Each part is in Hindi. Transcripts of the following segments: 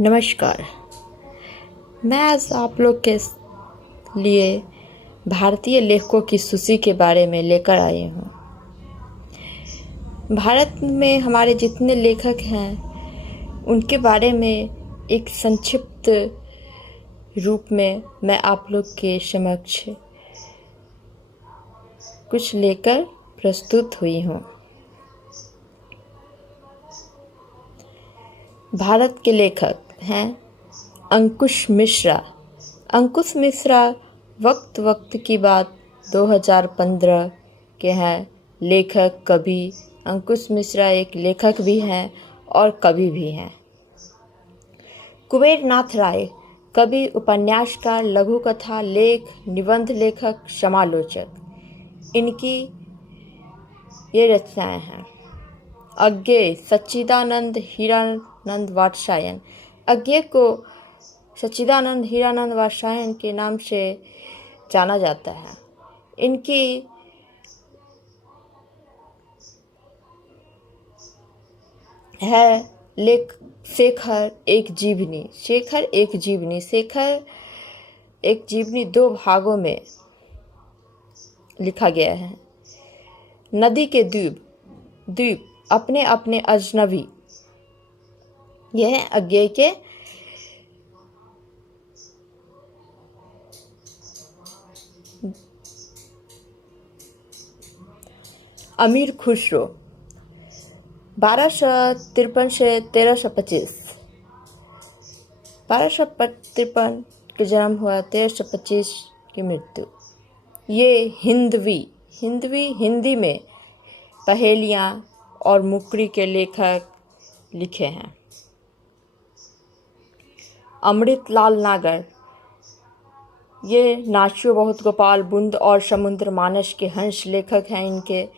नमस्कार। मैं आज आप लोग के लिए भारतीय लेखकों की सूची के बारे में लेकर आई हूँ। भारत में हमारे जितने लेखक हैं उनके बारे में एक संक्षिप्त रूप में मैं आप लोग के समक्ष कुछ लेकर प्रस्तुत हुई हूँ। भारत के लेखक हैं अंकुश मिश्रा। अंकुश मिश्रा वक्त की बात 2015 के हैं लेखक, कवि। अंकुश मिश्रा एक लेखक भी हैं और कवि भी हैं। कुबेर नाथ राय कवि, उपन्यासकार, लघु कथा लेख, निबंध लेखक, समालोचक। इनकी ये रचनाएं हैं। अज्ञेय सच्चिदानंद हीरानंद वात्स्यायन। अज्ञेय को सच्चिदानंद हीरानंद वात्स्यायन के नाम से जाना जाता है। इनकी है लेख शेखर एक जीवनी। शेखर एक जीवनी 2 भागों में लिखा गया है। नदी के द्वीप अपने अपने अजनबी। यह है अज्ञेय के अमीर खुसरो 1253 से 1325। 1253 के जन्म हुआ, 1325 की मृत्यु। ये हिंदी में पहेलियाँ और मुकरी के लेखक लिखे हैं। अमृतलाल नागर ये नाचियो बहुत गोपाल, बुंद और समुद्र मानस के हंस लेखक हैं। इनके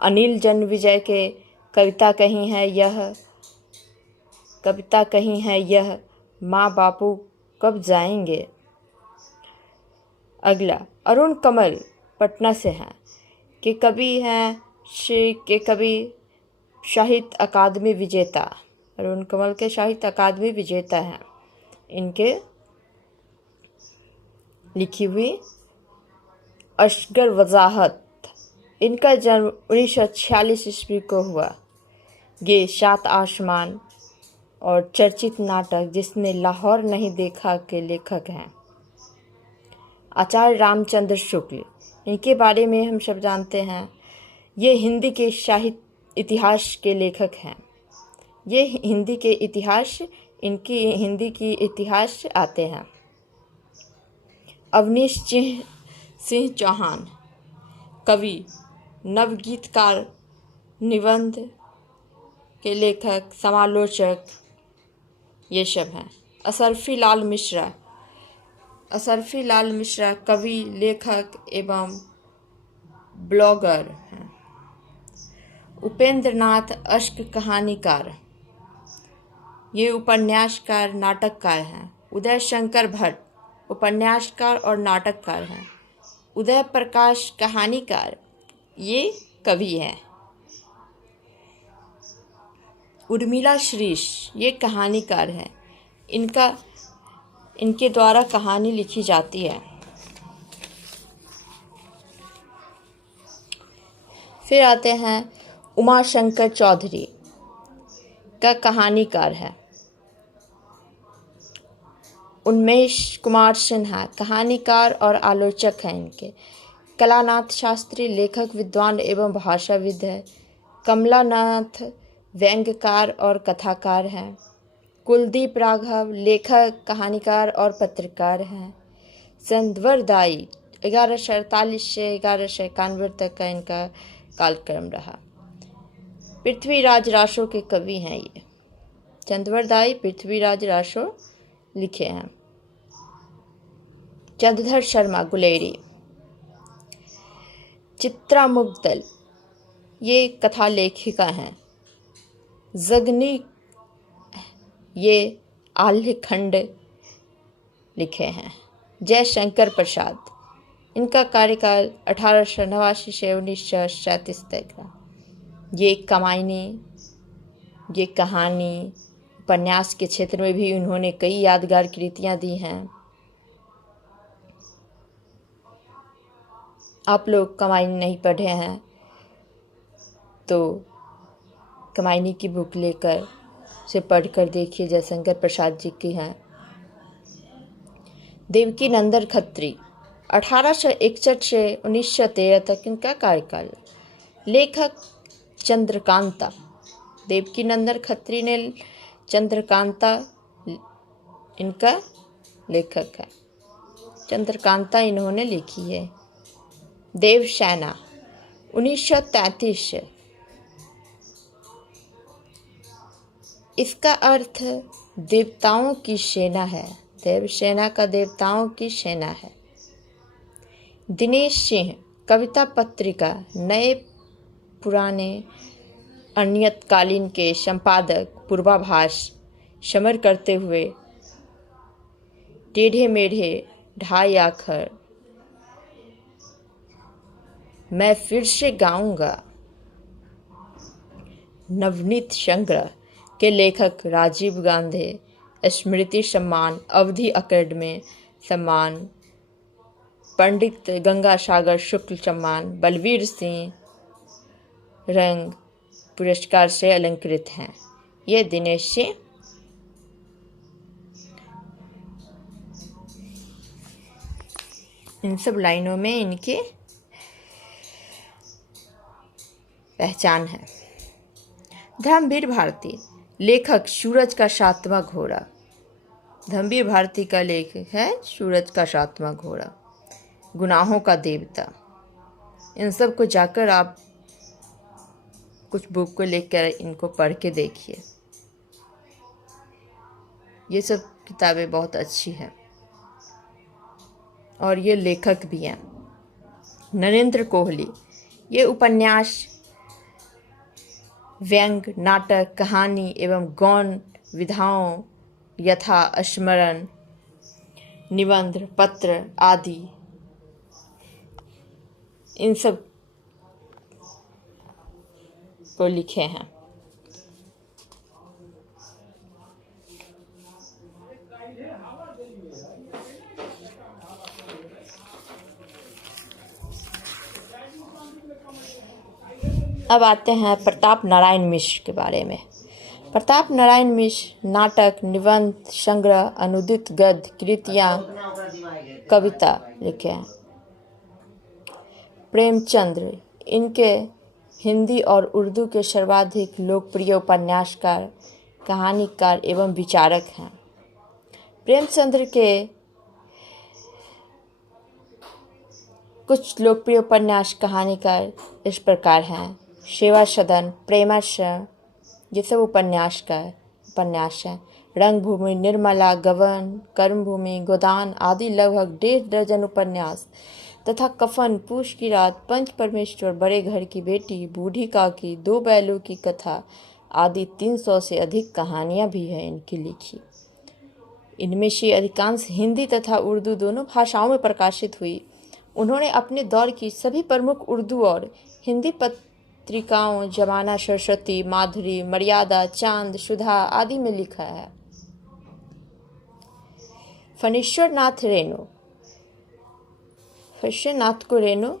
अनिल जन्मविजय के कविता कहीं है यह माँ बापू कब जाएंगे। अगला अरुण कमल पटना से हैं के कवि हैं, साहित्य अकादमी विजेता। अरुण कमल के साहित्य अकादमी विजेता हैं। इनके लिखी हुई असगर वजाहत। इनका जन्म 1946 ईस्वी को हुआ। ये 7 आसमान और चर्चित नाटक जिसने लाहौर नहीं देखा के लेखक हैं। आचार्य रामचंद्र शुक्ल, इनके बारे में हम सब जानते हैं। ये हिंदी के साहित्य इतिहास के लेखक हैं। ये हिंदी के इतिहास आते हैं। अवनीश सिंह चौहान कवि, नवगीतकार, निबंध के लेखक, समालोचक, ये सब हैं। असरफी लाल मिश्रा कवि, लेखक एवं ब्लॉगर हैं। उपेंद्र नाथ अश्क कहानीकार, ये उपन्यासकार, नाटककार हैं। उदय शंकर भट्ट उपन्यासकार और नाटककार हैं। उदय प्रकाश कहानीकार, ये कवि हैं। उर्मिला श्रीश ये कहानीकार हैं। इनके द्वारा कहानी लिखी जाती है। फिर आते हैं उमाशंकर चौधरी का कहानीकार है। उन्मेष कुमार सिन्हा कहानीकार और आलोचक हैं। इनके कलानाथ शास्त्री लेखक, विद्वान एवं भाषाविद है। कमलानाथ व्यंग्यकार और कथाकार हैं। कुलदीप राघव लेखक, कहानीकार और पत्रकार हैं। चंद्वर दाई 1148 से 1191 तक का इनका कालक्रम रहा। पृथ्वीराज रासो के कवि हैं। ये चंद्वर दाई पृथ्वीराज रासो लिखे हैं। चंद्रधर शर्मा गुलेरी। चित्रा मुगदल ये कथा लेखिका हैं। जगनी ये आल्हखंड लिखे हैं। जयशंकर प्रसाद, इनका कार्यकाल 1889 से 1937 तक का। ये कमायनी, ये कहानी, उपन्यास के क्षेत्र में भी उन्होंने कई यादगार कृतियां दी हैं। आप लोग कमायनी नहीं पढ़े हैं तो कमायनी की बुक लेकर उसे पढ़कर देखिए, जयशंकर प्रसाद जी की हैं। देवकी नंदन खत्री 1861 से 1913 तक इनका कार्यकाल। लेखक चंद्रकांता, देवकी नंदन खत्री ने चंद्रकांता इनका लेखक है, चंद्रकांता इन्होंने लिखी है। देवसेना 1933 से, इसका अर्थ देवताओं की सेना है। देवसेना का देवताओं की सेना है। दिनेश सिंह कविता पत्रिका नए पुराने अनियतकालीन के संपादक, पूर्वाभास समर करते हुए टेढ़े मेढ़े ढाई आखर मैं फिर से गाऊंगा। नवनीत संग्रह के लेखक राजीव गांधी स्मृति सम्मान, अवधि अकेडमी सम्मान, पंडित गंगासागर शुक्ल सम्मान, बलवीर सिंह रंग पुरस्कार से अलंकृत हैं। ये दिनेश सिंह इन सब लाइनों में इनकी पहचान है। धर्मवीर भारती, लेखक सूरज का सातवां घोड़ा। धर्मवीर भारती का लेखक है सूरज का सातवां घोड़ा, गुनाहों का देवता। इन सब को जाकर आप कुछ बुक को लेकर इनको पढ़ के देखिए। ये सब किताबें बहुत अच्छी हैं और ये लेखक भी हैं। नरेंद्र कोहली, ये उपन्यास, व्यंग, नाटक, कहानी एवं गौण विधाओं यथा स्मरण, निबंध, पत्र आदि इन सब को लिखे हैं। अब आते हैं प्रताप नारायण मिश्र के बारे में। प्रताप नारायण मिश्र नाटक, निबंध, संग्रह, अनुदित गद्य, कृतियाँ, कविता लिखे हैं। प्रेमचंद्र, इनके हिंदी और उर्दू के सर्वाधिक लोकप्रिय उपन्यासकार, कहानीकार एवं विचारक हैं। प्रेमचंद्र के कुछ लोकप्रिय उपन्यास, कहानीकार इस प्रकार हैं। सेवा सदन, प्रेमाश्रम, ये सब उपन्यास हैं। रंगभूमि, निर्मला, गबन, कर्मभूमि, गोदान आदि लगभग 1.5 दर्जन उपन्यास तथा कफन, पूस की रात, पंच परमेश्वर, बड़े घर की बेटी, बूढ़ी काकी, 2 बैलों की कथा आदि 300 से अधिक कहानियाँ भी हैं इनकी लिखी। इनमें से अधिकांश हिंदी तथा उर्दू दोनों भाषाओं में प्रकाशित हुई। उन्होंने अपने दौर की सभी प्रमुख उर्दू और हिंदी पत्रिकाओं जमाना, सरस्वती, माधुरी, मर्यादा, चांद, सुधा आदि में लिखा है। फणीश्वर नाथ रेणु, फणीश्वर नाथ को रेणु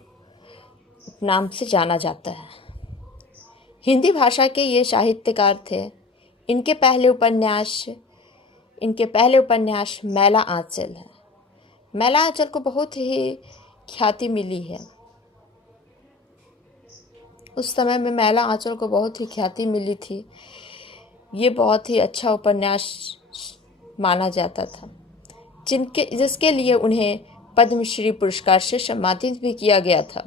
नाम से जाना जाता है। हिंदी भाषा के ये साहित्यकार थे। इनके पहले उपन्यास मैला आंचल है। मैला आंचल को बहुत ही ख्याति मिली है। उस समय में मैला आंचल को बहुत ही ख्याति मिली थी। ये बहुत ही अच्छा उपन्यास माना जाता था, जिसके लिए उन्हें पद्मश्री पुरस्कार से सम्मानित भी किया गया था।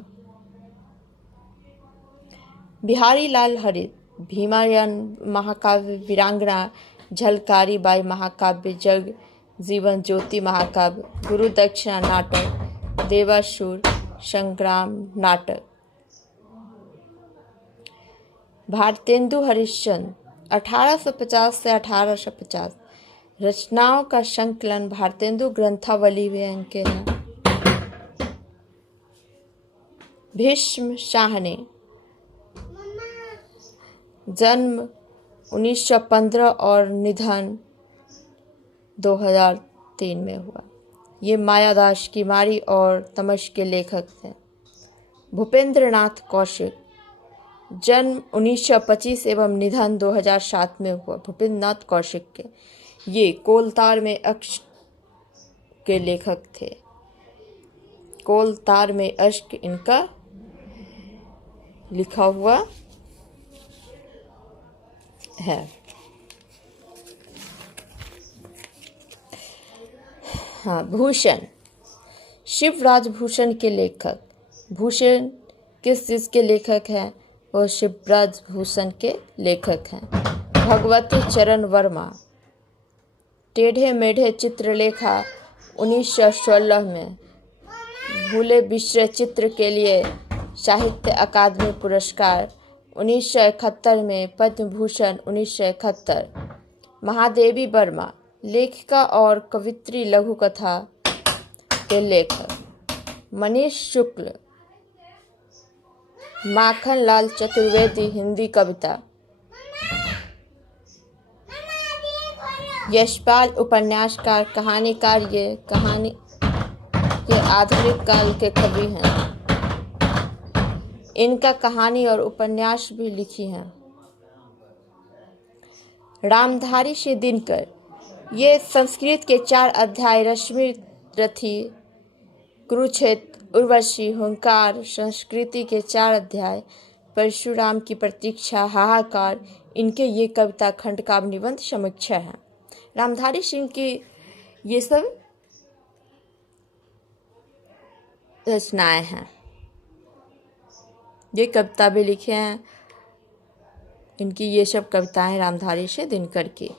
बिहारी लाल हरित, भीमायन महाकाव्य, वीरांगना, झलकारी बाई महाकाव्य, जग जीवन ज्योति महाकाव्य, गुरु दक्षिणा नाटक, देवासुर संग्राम नाटक। भारतेंदु हरिश्चंद्र 1850 से 1850, रचनाओं का संकलन भारतेंदु ग्रंथावली में इनके हैं। भीष्म साहनी, जन्म 1915 और निधन 2003 में हुआ। ये मायादास किमारी और तमश के लेखक थे। भूपेंद्र नाथ कौशिक, जन्म 1925 एवं निधन 2007 में हुआ। भूपेंद्र नाथ कौशिक के ये कोलतार में अश्क के लेखक थे। कोलतार में अश्क इनका लिखा हुआ है। हाँ, भूषण, शिवराज भूषण के लेखक। भूषण किस चीज़ के लेखक हैं? वो शिवराज भूषण के लेखक हैं। भगवती चरण वर्मा, टेढ़े मेढ़े चित्रलेखा 1916 में, भूले बिसरे चित्र के लिए साहित्य अकादमी पुरस्कार 1971 में, पद्म भूषण 1971। महादेवी वर्मा, लेखिका और कवित्री, लघु कथा के लेखक। मनीष शुक्ल, माखन लाल चतुर्वेदी, हिंदी कविता। यशपाल, उपन्यासकार, कहानीकार। ये आधुनिक काल के कवि हैं। इनका कहानी और उपन्यास भी लिखी हैं। रामधारी सिंह दिनकर, ये संस्कृत के 4 अध्याय रश्मि रथी, कुरुक्षेत्र, उर्वशी, हुंकार, संस्कृति के 4 अध्याय, परशुराम की प्रतीक्षा, हाहाकार, इनके ये कविता खंड काव्य निबंध समीक्षा है। रामधारी सिंह की ये सब रचनाएं हैं। ये कविता भी लिखे हैं। इनकी ये सब कविताएं रामधारी सिंह दिनकर की।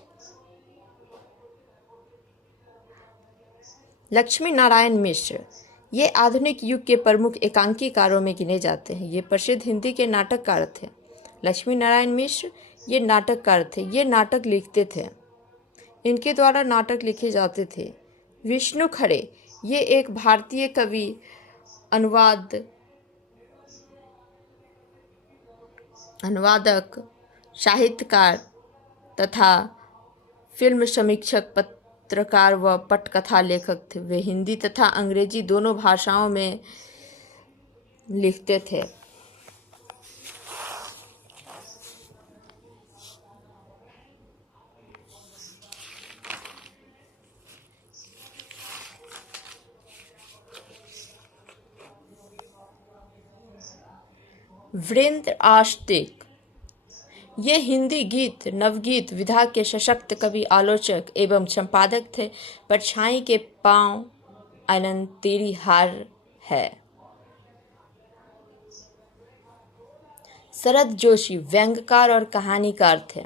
लक्ष्मी नारायण मिश्र, ये आधुनिक युग के प्रमुख एकांकीकारों में गिने जाते हैं। ये प्रसिद्ध हिंदी के नाटककार थे। लक्ष्मी नारायण मिश्र ये नाटककार थे। ये नाटक लिखते थे। इनके द्वारा नाटक लिखे जाते थे। विष्णु खड़े, ये एक भारतीय कवि, अनुवादक, साहित्यकार तथा फिल्म समीक्षक, पत्रकार व पटकथा लेखक थे। वे हिंदी तथा अंग्रेजी दोनों भाषाओं में लिखते थे। वीरेंद्र आस्तिक, ये हिंदी गीत नवगीत विधा के सशक्त कवि, आलोचक एवं संपादक थे। परछाई के पांव अनंत तेरी हार है। शरद जोशी, व्यंग्यकार और कहानीकार थे।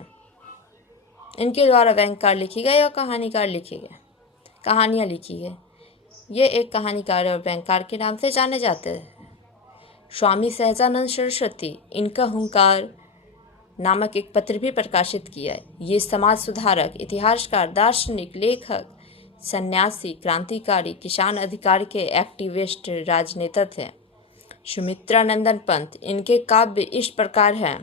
इनके द्वारा व्यंग्यकार लिखी गई और कहानीकार लिखे गए, कहानियाँ लिखी गई। ये एक कहानीकार और व्यंग्यकार के नाम से जाने जाते हैं। स्वामी सहजानंद सरस्वती, इनका हुंकार नामक एक पत्र भी प्रकाशित किया है। ये समाज सुधारक, इतिहासकार, दार्शनिक, लेखक, सन्यासी, क्रांतिकारी, किसान अधिकार के एक्टिविस्ट, राजनेता थे। सुमित्रा नंदन पंत, इनके काव्य इस प्रकार हैं।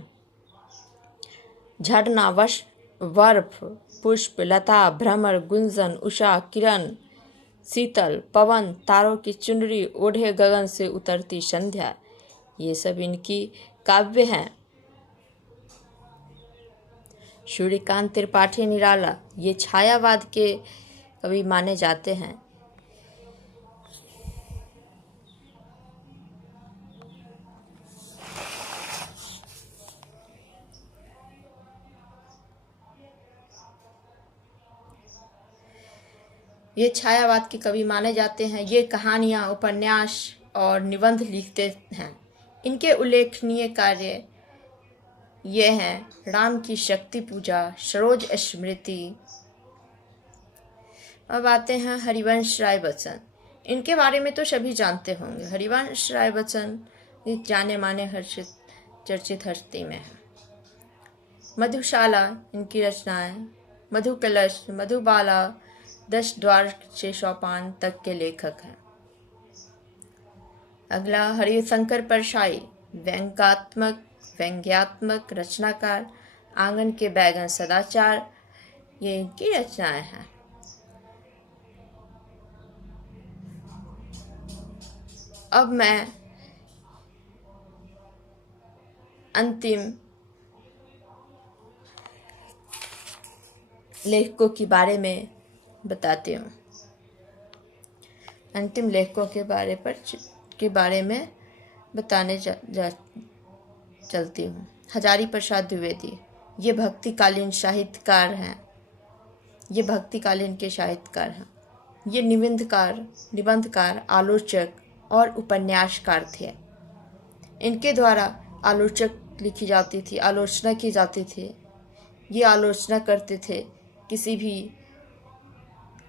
झरना, बर्फ, पुष्प, लता, भ्रमर, गुंजन, उषा, किरण, शीतल, पवन, तारों की चुनरी, ओढ़े गगन से उतरती संध्या, ये सब इनकी काव्य हैं। सूर्यकांत त्रिपाठी निराला, ये छायावाद के कवि माने जाते हैं। ये छायावाद के कवि माने जाते हैं। ये कहानियाँ, उपन्यास और निबंध लिखते हैं। इनके उल्लेखनीय कार्य ये हैं: राम की शक्ति पूजा, सरोज स्मृति। अब आते हैं हरिवंश राय बच्चन। इनके बारे में तो सभी जानते होंगे। हरिवंश राय बच्चन जाने माने हर्षित चर्चित हस्ती में है। मधुशाला, इनकी रचनाएं। मधु कलश, मधुबाला, 10 द्वार से सोपान तक के लेखक हैं। अगला हरिशंकर परसाई, व्यंग्यात्मक रचनाकार, आंगन के बैगन सदाचार, ये इनकी रचनाएं हैं। अब मैं अंतिम लेखकों के बारे में बताती हूँ। अंतिम लेखकों के बारे में बताने चलती हूँ। हजारी प्रसाद द्विवेदी, ये भक्तिकालीन साहित्यकार हैं। ये भक्तिकालीन के साहित्यकार हैं। ये निबंधकार, आलोचक और उपन्यासकार थे। इनके द्वारा आलोचना की जाती थी। ये आलोचना करते थे किसी भी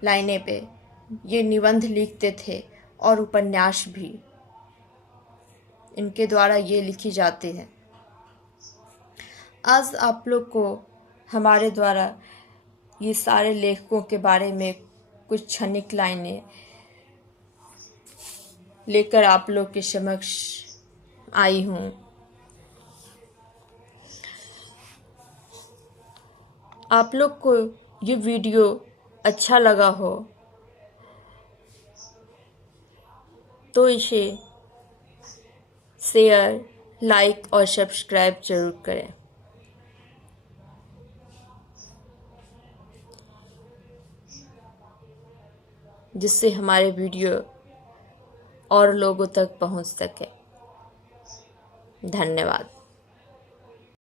लाइने पे। ये निबंध लिखते थे और उपन्यास भी इनके द्वारा ये लिखी जाती है। आज आप लोग को हमारे द्वारा ये सारे लेखकों के बारे में कुछ क्षणिक लाइनें लेकर आप लोग के समक्ष आई हूँ। आप लोग को ये वीडियो अच्छा लगा हो तो इसे शेयर, लाइक और सब्सक्राइब जरूर करें। जिससे हमारे वीडियो और लोगों तक पहुंच सके। धन्यवाद।